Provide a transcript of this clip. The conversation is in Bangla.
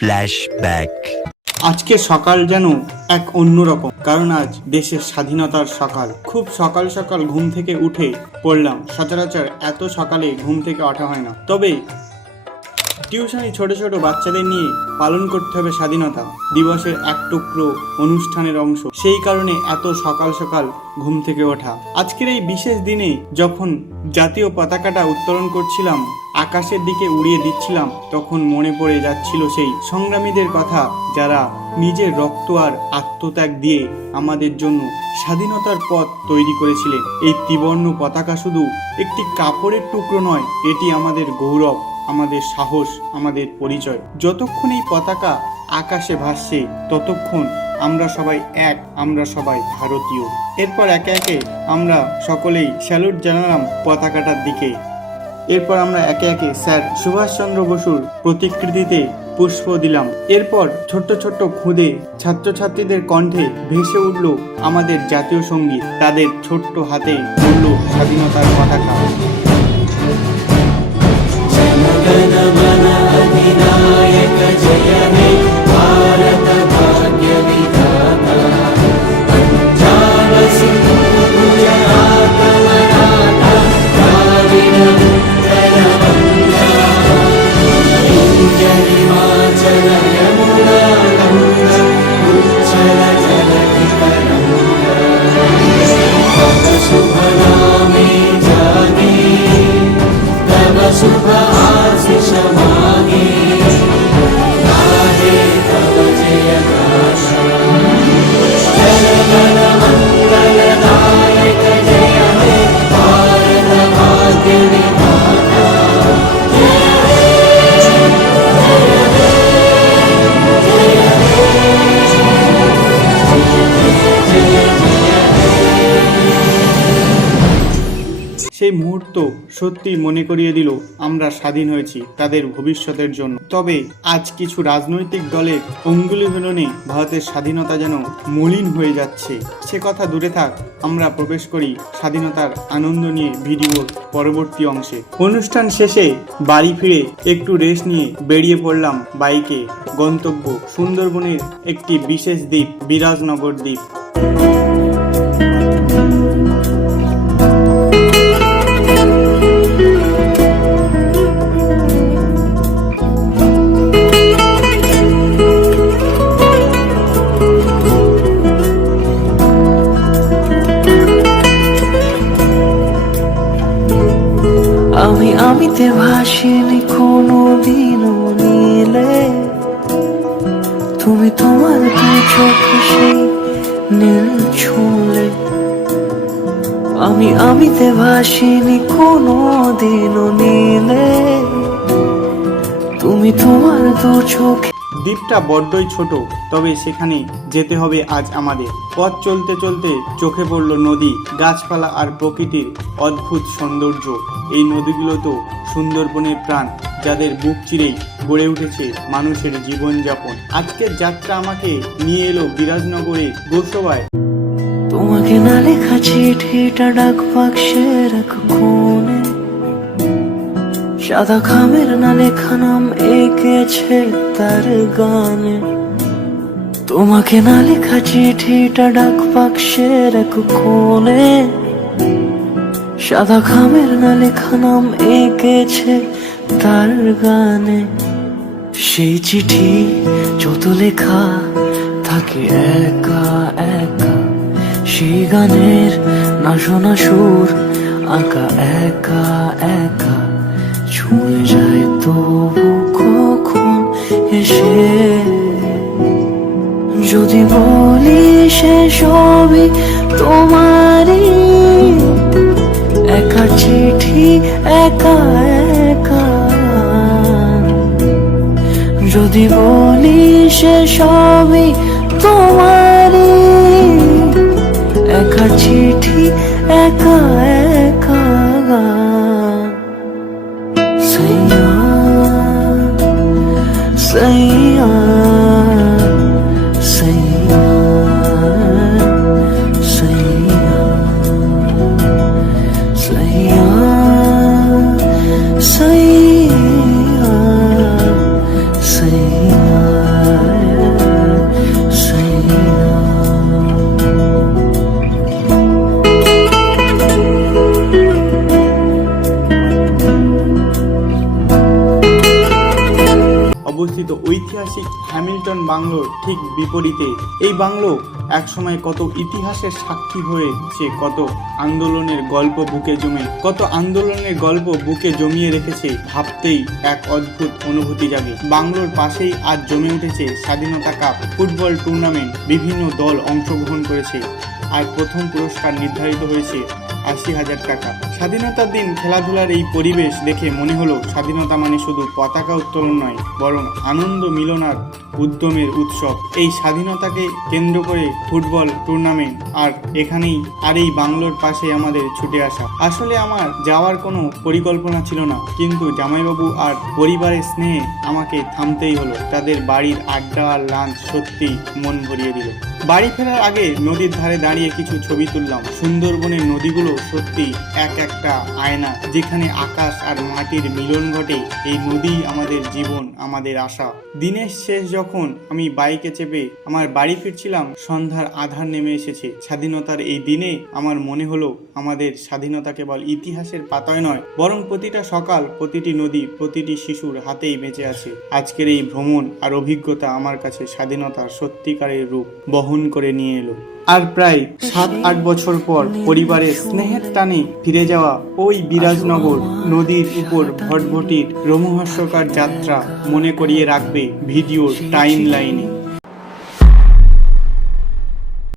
ফ্ল্যাশব্যাক। আজকে সকাল যেন এক অন্যরকম, কারণ আজ দেশের স্বাধীনতার সকাল। খুব সকাল সকাল ঘুম থেকে উঠে পড়লাম। সচরাচর এত সকালে ঘুম থেকে ওঠা হয় না, তবে টিউশনি ছোট ছোট বাচ্চাদের নিয়ে পালন করতে হবে স্বাধীনতা দিবসের এক টুকরো অনুষ্ঠানের অংশ। সেই কারণে এত সকাল সকাল ঘুম থেকে ওঠা। আজকের এই বিশেষ দিনে যখন জাতীয় পতাকাটা উত্তোলন করছিলাম, আকাশের দিকে উড়িয়ে দিচ্ছিলাম, তখন মনে পড়ে যাচ্ছিল সেই সংগ্রামীদের কথা, যারা নিজের রক্ত আর আত্মত্যাগ দিয়ে আমাদের জন্য স্বাধীনতার পথ তৈরি করেছিলেন। এই ত্রিবর্ণ পতাকা শুধু একটি কাপড়ের টুকরো নয়, এটি আমাদের গৌরব, আমাদের সাহস, আমাদের পরিচয়। যতক্ষণ এই পতাকা আকাশে ভাসছে ততক্ষণ আমরা সবাই এক, আমরা সবাই ভারতীয়। এরপর একে একে আমরা সকলেই স্যালুট জানালাম পতাকাটার দিকে। এরপর আমরা একে একে স্যার সুভাষচন্দ্র বসুর প্রতিকৃতিতে পুষ্প দিলাম। এরপর ছোট্ট ছোট্ট খুদে ছাত্রছাত্রীদের কণ্ঠে ভেসে উঠল আমাদের জাতীয় সঙ্গীত। তাদের ছোট্ট হাতে উঠল স্বাধীনতার পতাকা। সেই মুহূর্ত সত্যি মনে করিয়ে দিল আমরা স্বাধীন হয়েছি তাদের ভবিষ্যতের জন্য। তবে আজ কিছু রাজনৈতিক দলের অঙ্গুলি হেলনে ভারতের স্বাধীনতা যেন মলিন হয়ে যাচ্ছে। সে কথা দূরে থাক, আমরা প্রবেশ করি স্বাধীনতার আনন্দ নিয়ে ভিডিওর পরবর্তী অংশে। অনুষ্ঠান শেষে বাড়ি ফিরে একটু রেস্ট নিয়ে বেরিয়ে পড়লাম বাইকে। গন্তব্য সুন্দরবনের একটি বিশেষ দ্বীপ, বিরাজনগর দ্বীপ। আমিতে ভাসিনি কোনো দিনও নীলে, তুমি তোমার দু চোখে সেই নীল ছুঁলে। আমিতে ভাসিনি কোনো দিনও নীলে, তুমি তোমার দু চোখে। দ্বীপটা বড্ডই ছোট, তবে সেখানে যেতে হবে আজ আমাদের। পথ চলতে চলতে চোখে পড়ল নদী, গাছপালা আর প্রকৃতির অদ্ভুত সৌন্দর্য। এই নদীগুলো তো সুন্দরবনের প্রাণ, যাদের বুক চিরেই গড়ে উঠেছে মানুষের জীবনযাপন। আজকের যাত্রা আমাকে নিয়ে এলো বিরাজনগরে গোসবায়। তোমাকে না লেখা চিঠিটা ডাক বাক্সের এক কোণে, সাদা খামের না লেখা নাম এঁকেছে তার গানে। তোমাকে না লেখা চিঠিটা ডাক বাক্সের এক কোণে, সাদা খামের না লেখা নাম এঁকেছে তার গানে। সেই চিঠি যত লেখা থাকে একা একা, সেই গানের না শোনা সুর আঁকা একা একা, ছুঁয়ে যায় তবু কখন এসে। যদি বলি সে সবই তোমারই, একা চিঠি একা একা। যদি বলি সে সবই তোমারই, একা চিঠি একা একা। সৈয়া সৈয়া সৈয়া সৈয়া সৈয়া অবস্থিত ঐতিহাসিক হ্যামিল্টন বাংলোর ঠিক বিপরীতে। এই বাংলো একসময় কত ইতিহাসের সাক্ষী হয়েছে, কত আন্দোলনের গল্প বুকে জমিয়ে রেখেছে। ভাবতেই এক অদ্ভুত অনুভূতি জাগে। বাংলোর পাশেই আজ জমে উঠেছে স্বাধীনতা কাপ ফুটবল টুর্নামেন্ট। বিভিন্ন দল অংশগ্রহণ করেছে, আর প্রথম পুরস্কার নির্ধারিত হয়েছে ৮০,০০০ টাকা। স্বাধীনতার দিন খেলাধুলার এই পরিবেশ দেখে মনে হলো স্বাধীনতা মানে শুধু পতাকা উত্তোলন নয়, বরং আনন্দ, মিলন আর উদ্যমের উৎসব। এই স্বাধীনতাকে কেন্দ্র করে ফুটবল টুর্নামেন্ট, আর এই বাংলোর পাশে আমাদের ছুটে আসা। আসলে আমার যাওয়ার কোনো পরিকল্পনা ছিল না, কিন্তু জামাইবাবু আর পরিবারের স্নেহে আমাকে থামতেই হলো। তাদের বাড়ির আড্ডা আর লাঞ্চ সত্যি মন ভরিয়ে দিল। বাড়ি ফেরার আগে নদীর ধারে দাঁড়িয়ে কিছু ছবি তুললাম। সুন্দরবনের নদীগুলো সত্যি এক একটা আয়না, যেখানে আকাশ আর মাটির মিলন ঘটে। এই নদী আমাদের জীবন, আমাদের আশা। দিনের শেষ যখন আমি বাইকে চেপে আমার বাড়ি ফিরছিলাম, সন্ধ্যার আধার নেমে এসেছে। স্বাধীনতার এই দিনে আমার মনে হলো আমাদের স্বাধীনতা কেবল ইতিহাসের পাতায় নয়, বরং প্রতিটা সকাল, প্রতিটি নদী, প্রতিটি শিশুর হাতেই বেঁচে আছে। আজকের এই ভ্রমণ আর অভিজ্ঞতা আমার কাছে স্বাধীনতার সত্যিকারের রূপ বহন করে নিয়ে এলো। আর প্রায় ৭-৮ বছর পর পরিবারের স্নেহের টানে ফিরে যাওয়া ওই বিরাজনগর নদীর উপর ভটভটির রোমহর্ষকর যাত্রা মনে করিয়ে রাখবে ভিডিওর টাইম লাইনে।